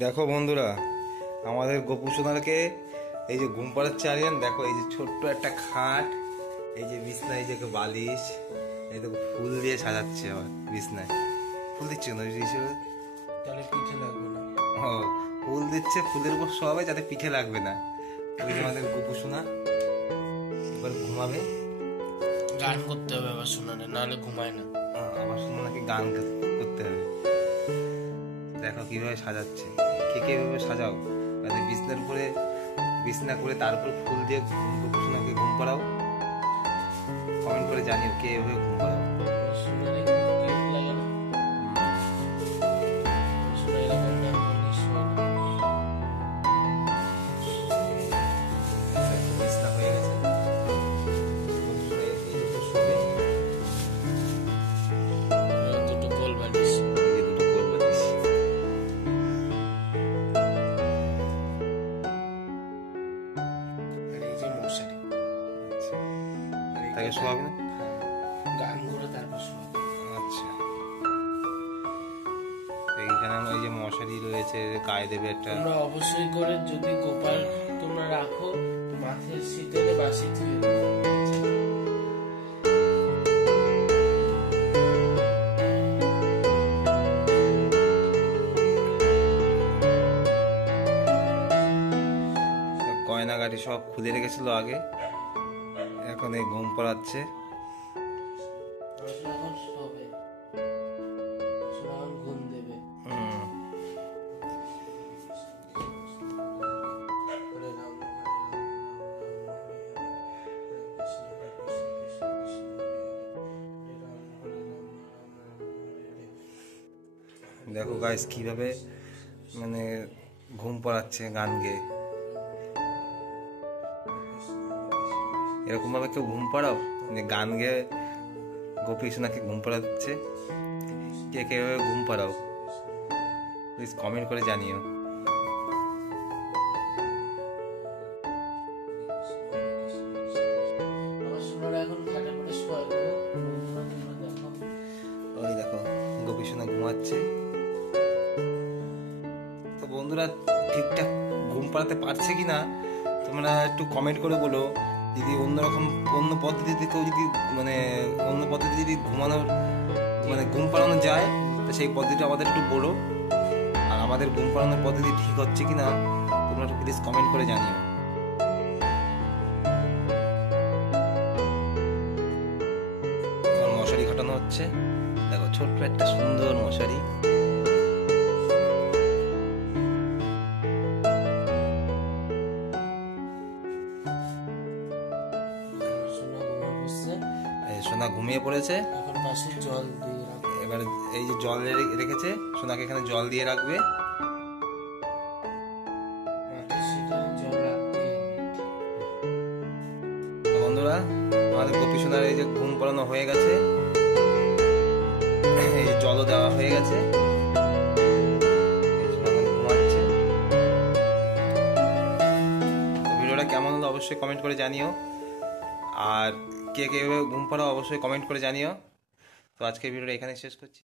দেখো বন্ধুরা, আমাদের গোপু সোনাকে এই যে ঘুম পাড়াচ্ছে আরিয়ান। দেখো এই যে ছোট্ট একটা খাট, এই যে বিছনায় এই যে বালিশ, এই দেখো ফুল দিয়ে সাজাচ্ছে। আবার বিছনায় ফুল দিচ্ছে না হিসেবে, তাহলে পিঠে লাগবে না। ও ফুল দিচ্ছে, ফুলের উপর শোয়াবে যাতে পিঠে লাগবে না। ওই যে আমাদের গোপু সোনা এবার ঘুমাবে। গান করতে হবে আবার শোনালে, নাহলে ঘুমায় না। আবার সোনাকে গান করতে হবে। দেখো কিভাবে সাজাচ্ছে, কে কে এভাবে সাজাও, মানে বিছনার উপরে বিছনা করে তার উপর ফুল দিয়ে গোপু সোনাকে ঘুম পাড়াও। কমেন্ট করে জানিও কে এভাবে ঘুম পাড়াও। শোনালে কিউট লাগে না? শোনা এরকম না করলে শোয় না। দেখো বিছনা হয়ে গেছে, গোপু সোনা এই যে উপর শোবে। দুটো গোল বালিশ। এই যে দুটো কোল বালিশ। আর এই যে মশারি। আচ্ছা, আর তাকে শোয়াবে না? গান করে তারপর শোয়াবে। আচ্ছা, এইখানে ওই যে মশারি রয়েছে, গায়ে দেবে একটা। তোমরা অবশ্যই করে যদি গোপাল তোমরা রাখো, মাথায় শীতলে বাসি ধুয়ে দেবো। গয়নাগাটি সব খুলে রেখেছিল আগে, এখন এই ঘুম পাড়াচ্ছে। এখন শোবে, এখন ঘুম দেবে। হুম, হরে রাম হরে রাম রাম রাম হরে হরে, হরে কৃষ্ণ কৃষ্ণ কৃষ্ণ হরে হরে, হরে রাম রাম হরে হরে। দেখো গাইস কিভাবে মানে ঘুম পাড়াচ্ছে গান গেয়ে। এরকম ভাবে কেউ ঘুম পাড়াও, যে গান গেয়ে গোপী সোনাকে ঘুম পাড়াচ্ছে? কে কে এভাবে ঘুম পাড়াও প্লিজ কমেন্ট করে জানিও। আমার সোনারা এখন খাটে পড়ে শোয় গো। তোমরা দেখো। ওই দেখো গোপী সোনা ঘুমাচ্ছে। তো বন্ধুরা, ঠিকঠাক ঘুম পাড়াতে পারছে কিনা তোমরা একটু কমেন্ট করে বলো। যদি অন্যরকম অন্য পদ্ধতিতে কেউ যদি মানে অন্য পদ্ধতি যদি ঘুমানোর মানে ঘুম পাড়ানো যায়, তো সেই পদ্ধতিটা আমাদের একটু বলো। আর আমাদের ঘুম পাড়ানোর পদ্ধতি ঠিক হচ্ছে কিনা তোমরা একটু প্লিজ কমেন্ট করে জানিও। মশারি খাটানো হচ্ছে, দেখো ছোট্ট একটা সুন্দর মশারি। সোনা ঘুমিয়ে পড়ছে। সোনা ঘুমিয়ে পড়েছে। এখন পাশে জল দিয়ে রাখো। এবার এই যে জল রেখেছে, সোনাকে এখানে জল দিয়ে রাখবে। মাটির শীতলে জল রাখতেই হবে। তো বন্ধুরা, আমাদের গোপী সোনার এই যে ঘুম পাড়ানো হয়ে গেছে, এই যে জলও দেওয়া হয়ে গেছে, এই সোনা এখন ঘুমাচ্ছে। তো ভিডিওটা কেমন হলো অবশ্যই কমেন্ট করে জানিও। আর কে কে এভাবে ঘুম পাড়াও অবশ্যই কমেন্ট করে জানিও। তো আজকের ভিডিওটা এখানে শেষ করছি।